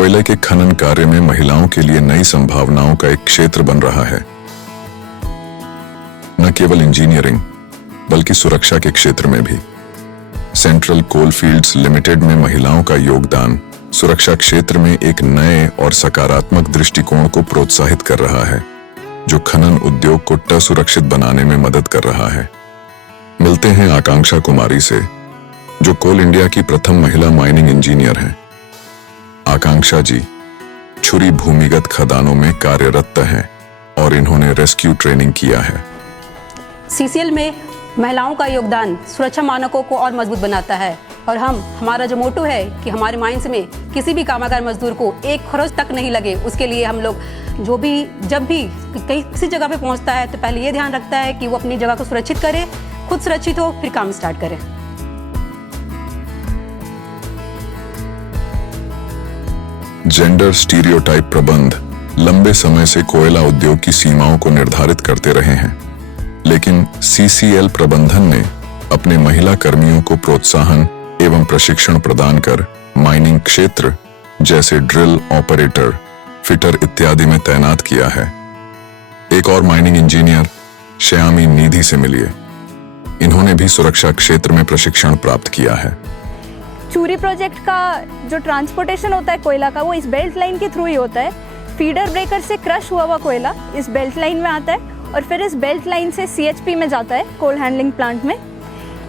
कोयले के खनन कार्य में महिलाओं के लिए नई संभावनाओं का एक क्षेत्र बन रहा है। न केवल इंजीनियरिंग बल्कि सुरक्षा के क्षेत्र में भी। सेंट्रल कोलफील्ड्स लिमिटेड में महिलाओं का योगदान सुरक्षा क्षेत्र में एक नए और सकारात्मक दृष्टिकोण को प्रोत्साहित कर रहा है, जो खनन उद्योग को सुरक्षित बनाने में मदद कर रहा है। मिलते हैं आकांक्षा कुमारी से, जो कोल इंडिया की प्रथम महिला माइनिंग इंजीनियर हैं। आकांक्षा जी छुरी भूमिगत खदानों में कार्यरत हैं और इन्होंने रेस्क्यू ट्रेनिंग किया है। सीसीएल में महिलाओं का योगदान सुरक्षा मानकों को और मजबूत बनाता है और हमारा जो मोटो है कि हमारे माइंस में किसी भी कामगार मजदूर को एक खरोच तक नहीं लगे, उसके लिए हम लोग जब भी कहीं किसी जगह पे पहुंचता है तो पहले ये ध्यान रखता है कि वो अपनी जगह को सुरक्षित करे, खुद सुरक्षित हो, फिर काम स्टार्ट करे। जेंडर स्टीरियोटाइप प्रबंध लंबे समय से कोयला उद्योग की सीमाओं को निर्धारित करते रहे हैं, लेकिन सीसीएल प्रबंधन ने अपने महिला कर्मियों को प्रोत्साहन एवं प्रशिक्षण प्रदान कर माइनिंग क्षेत्र जैसे ड्रिल ऑपरेटर, फिटर इत्यादि में तैनात किया है। एक और माइनिंग इंजीनियर श्यामी निधि से मिलिए। इन्होंने भी सुरक्षा क्षेत्र में प्रशिक्षण प्राप्त किया है। चूरी प्रोजेक्ट का जो ट्रांसपोर्टेशन होता है कोयला का, वो इस बेल्ट लाइन के थ्रू ही होता है। फीडर ब्रेकर से क्रश हुआ कोयला इस बेल्ट लाइन में आता है और फिर इस बेल्ट लाइन से सीएचपी में जाता है, कोल हैंडलिंग प्लांट में।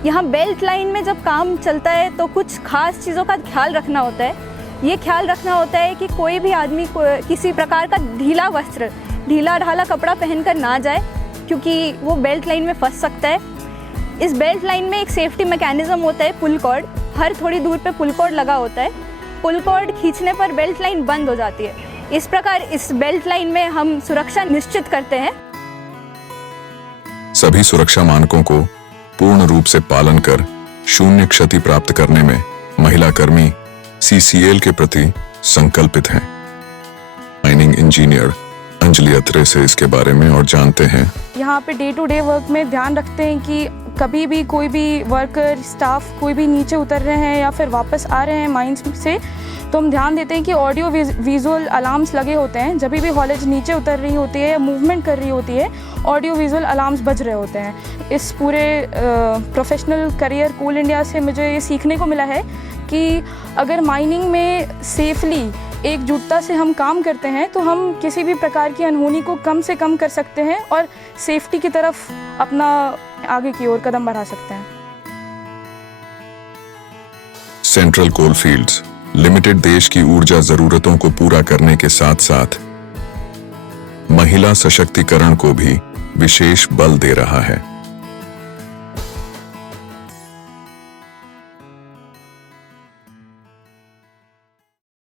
यहाँ बेल्ट लाइन में जब काम चलता है तो कुछ खास चीज़ों का ख्याल रखना होता है। ये ख्याल रखना होता है कि कोई भी आदमी किसी प्रकार का ढीला वस्त्र, ढीला ढाला कपड़ा पहनकर ना जाए, क्योंकि वो बेल्ट लाइन में फंस सकता है। इस बेल्ट लाइन में एक सेफ्टी मैकेनिज्म होता है, पुल कॉर्ड। हर थोड़ी दूर पे पुल कॉर्ड लगा होता है। पुल कॉर्ड खींचने पर बेल्ट लाइन बंद हो जाती है। इस प्रकार इस बेल्ट लाइन में हम सुरक्षा निश्चित करते हैं। सभी सुरक्षा मानकों को पूर्ण रूप से पालन कर शून्य क्षति प्राप्त करने में महिला कर्मी सीसीएल के प्रति संकल्पित हैं। माइनिंग इंजीनियर अंजलि अत्रे से इसके बारे में और जानते हैं। यहाँ पे डे टू डे वर्क में ध्यान रखते हैं कि कभी भी कोई भी वर्कर, स्टाफ कोई भी नीचे उतर रहे हैं या फिर वापस आ रहे हैं माइंस से, तो हम ध्यान देते हैं कि ऑडियो विजुअल अलार्म्स लगे होते हैं। जब भी हॉलेज नीचे उतर रही होती है या मूवमेंट कर रही होती है, ऑडियो विजुअल अलार्म्स बज रहे होते हैं। इस पूरे प्रोफेशनल करियर कोल इंडिया से मुझे ये सीखने को मिला है कि अगर माइनिंग में सेफली एकजुटता से हम काम करते हैं तो हम किसी भी प्रकार की अनहोनी को कम से कम कर सकते हैं और सेफ्टी की तरफ अपना आगे की ओर कदम बढ़ा सकते हैं। सेंट्रल कोलफील्ड्स लिमिटेड देश की ऊर्जा जरूरतों को पूरा करने के साथ साथ महिला सशक्तिकरण को भी विशेष बल दे रहा है।